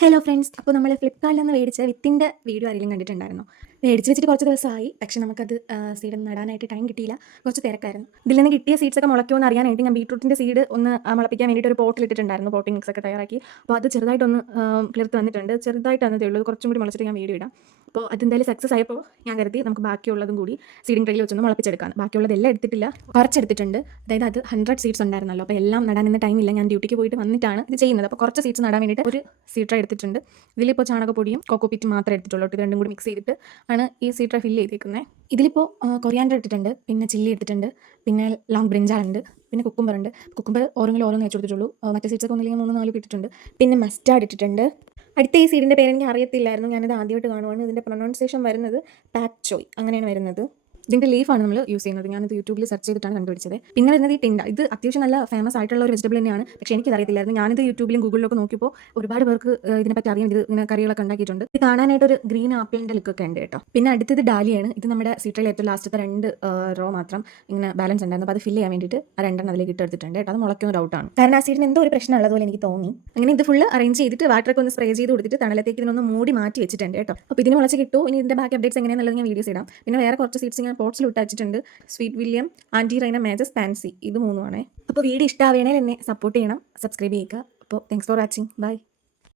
Hello friends, അപ്പോൾ നമ്മൾ ഫ്ലിപ്കാർട്ടിൽ നിന്ന് മേടിച്ച വിത്തിൻ്റെ വീഡിയോ ആരെങ്കിലും കണ്ടിട്ടുണ്ടായിരുന്നു? മേടിച്ച് വെച്ചിട്ട് കുറച്ച് ദിവസമായി, പക്ഷേ നമുക്കത് സീഡ് നടാനായിട്ട് ടൈം കിട്ടിയില്ല. കുറച്ച് തിരക്കായിരുന്നു. ഇതിൽ നിന്ന് കിട്ടിയ സീഡ്സൊക്കെ മുളയ്ക്കുമോ എന്ന് അറിയാനായിട്ട് ഞാൻ ബീട്രൂട്ടിൻ്റെ സീഡ് ഒന്ന് മുളപ്പിക്കാൻ വേണ്ടിയിട്ട് ഒരു പോട്ടിലിട്ടിട്ടുണ്ടായിരുന്നു. പോട്ടിംഗ് മിക്സൊക്കെ തയ്യാറാക്കി. അപ്പോൾ അത് ചെറുതായിട്ടൊന്ന് കിളിർത്ത് വന്നിട്ടുണ്ട്. ചെറുതായിട്ട് വന്നതേ ഉള്ളൂ. കുറച്ചും കൂടി മുളച്ചിട്ട് ഞാൻ വീഡിയോ ഇടാം. അപ്പോൾ അതെന്തായാലും സക്സസ് ആയപ്പോൾ ഞാൻ കരുതി നമുക്ക് ബാക്കിയുള്ളതും കൂടി സീഡിംഗ് ട്രെയിൽ വെച്ചൊന്ന് മുളപ്പിച്ചെടുക്കാം. ബാക്കിയുള്ളതെല്ലാം എടുത്തിട്ടില്ല, കുറച്ചെടുത്തിട്ടുണ്ട്. അതായത് അത് 100 സീഡ്സ് ഉണ്ടായിരുന്നല്ലോ. അപ്പോൾ എല്ലാം നടാൻ ടൈമില്ല. ഞാൻ ഡ്യൂട്ടിക്ക് പോയിട്ട് വന്നിട്ടാണ് ഇത് ചെയ്യുന്നത്. അപ്പോൾ കുറച്ച് സീഡ്സ് നടാൻ വേണ്ടിയിട്ട് ഒരു സീഡ് ട്രേ എടുത്തിട്ടുണ്ട്. ഇതിലിപ്പോൾ ചാണകപ്പൊടിയും കോക്കോപിറ്റ് മാത്രമേ എടുത്തിട്ടുള്ളൂ. ഇത് രണ്ടും കൂടി മിക്സ് ചെയ്തിട്ട് ആണ് ഈ സീഡ് ട്രേ ഫില്ല് ചെയ്തേക്കുന്നത്. ഇതിലിപ്പോൾ കൊറിയാൻഡർ എടുത്തിട്ടുണ്ട്, പിന്നെ ചില്ലി എടുത്തിട്ടുണ്ട്, പിന്നെ ലോങ് ബ്രിഞ്ചാളുണ്ട്, പിന്നെ കുക്കുംബർ ഉണ്ട്. കുക്കുംബർ ഓരോന്ന് വെച്ച് കൊടുത്തിട്ടുള്ളൂ. മറ്റേ സീഡ്സൊക്കെ ഒന്നില്ലെങ്കിൽ 3-4 ഇട്ടിട്ടുണ്ട്. പിന്നെ മസ്റ്റാർഡ് ഇട്ടിട്ടുണ്ട്. അടുത്ത ഈ സീഡിൻ്റെ പേര് എനിക്ക് അറിയത്തില്ലായിരുന്നു. ഞാനിത് ആദ്യമായിട്ട് കാണുവാണ്. ഇതിൻ്റെ പ്രൊനൗൺസിയേഷൻ വരുന്നത് പാക് ചോയ് അങ്ങനെയാണ് വരുന്നത്. ഇതിൻ്റെ ലീഫാണ് നമ്മൾ യൂസ് ചെയ്യുന്നത്. ഞാനത് യൂട്യൂബിൽ സെർച്ച് ചെയ്തിട്ടാണ് കണ്ടുപിടിച്ചത്. പിന്നെ വരുന്നത് ഈ ടിൻഡ. ഇത് അത്യാവശ്യം നല്ല ഫേമസ് ആയിട്ടുള്ള ഒരു വെജിറ്റബിൾ തന്നെയാണ്. പക്ഷേ എനിക്കത് അറിയത്തില്ലായിരുന്നു. ഞാനിത് യൂട്യൂബിലും ഗൂഗിളിലൊക്കെ നോക്കിയപ്പോൾ ഒരുപാട് പേർക്ക് ഇതിനെപ്പറ്റി അറിയാം. ഇത് ഇങ്ങനെ കറികളൊക്കെ ഉണ്ടാക്കിയിട്ടുണ്ട്. ഇത് കാണാനായിട്ടൊരു ഗ്രീൻ ആപ്പിളിൻ്റെ ലുക്കൊക്കെ ഉണ്ട് കേട്ടോ. പിന്നെ അടുത്തത് ഡാലിയാണ്. ഇത് നമ്മുടെ സീറ്റിലെ ഏറ്റവും ലാസ്റ്റത്തെ 2 റോ മാത്രം ഇങ്ങനെ ബാലൻസ് ഉണ്ടായിരുന്നു. അപ്പോൾ അത് ഫില്ല് ചെയ്യാൻ വേണ്ടിയിട്ട് ആ 2 അതിലേക്ക് ഇട്ടെടുത്തിട്ടുണ്ട് കേട്ടോ. അത് മുളയ്ക്കുന്ന ഡൗട്ടാണ്. കാരണം ആ സീഡിന് എന്തോ ഒരു പ്രശ്നം ഉള്ളതുപോലെ എനിക്ക് തോന്നി. അങ്ങനെ ഇത് ഫുള്ള് അറേഞ്ച് ചെയ്തിട്ട് വാട്ടറൊക്കെ ഒന്ന് സ്പ്രേ ചെയ്ത് കൊടുത്തിട്ട് തണലത്തേക്ക് ഇതിനൊന്ന് മൂടി മാറ്റി വെച്ചിട്ടുണ്ട് കേട്ടോ. അപ്പോൾ ഇതിന് മുളച്ച് കിട്ടും. ഇനി ഇതിൻ്റെ ബാക്കി അപ്ഡേറ്റ്സ് എങ്ങനെയാണെന്നുള്ളത് ഞാൻ വീഡിയോസ് ഇടാം. പിന്നെ വേറെ കുറച്ച് സീഡ്സ് ഞാൻ പോട്ട്സിൽ ഇട്ട് വെച്ചിട്ടുണ്ട്. Sweet William, antirrhinum majus, pansy, ഇത് 3 ആണേ. അപ്പോൾ വീഡിയോ ഇഷ്ടമാവുകയാണെങ്കിൽ എന്നെ സപ്പോർട്ട് ചെയ്യണം, സബ്സ്ക്രൈബ് ചെയ്യുക. അപ്പോൾ താങ്ക്സ് ഫോർ വാച്ചിങ്. ബൈ.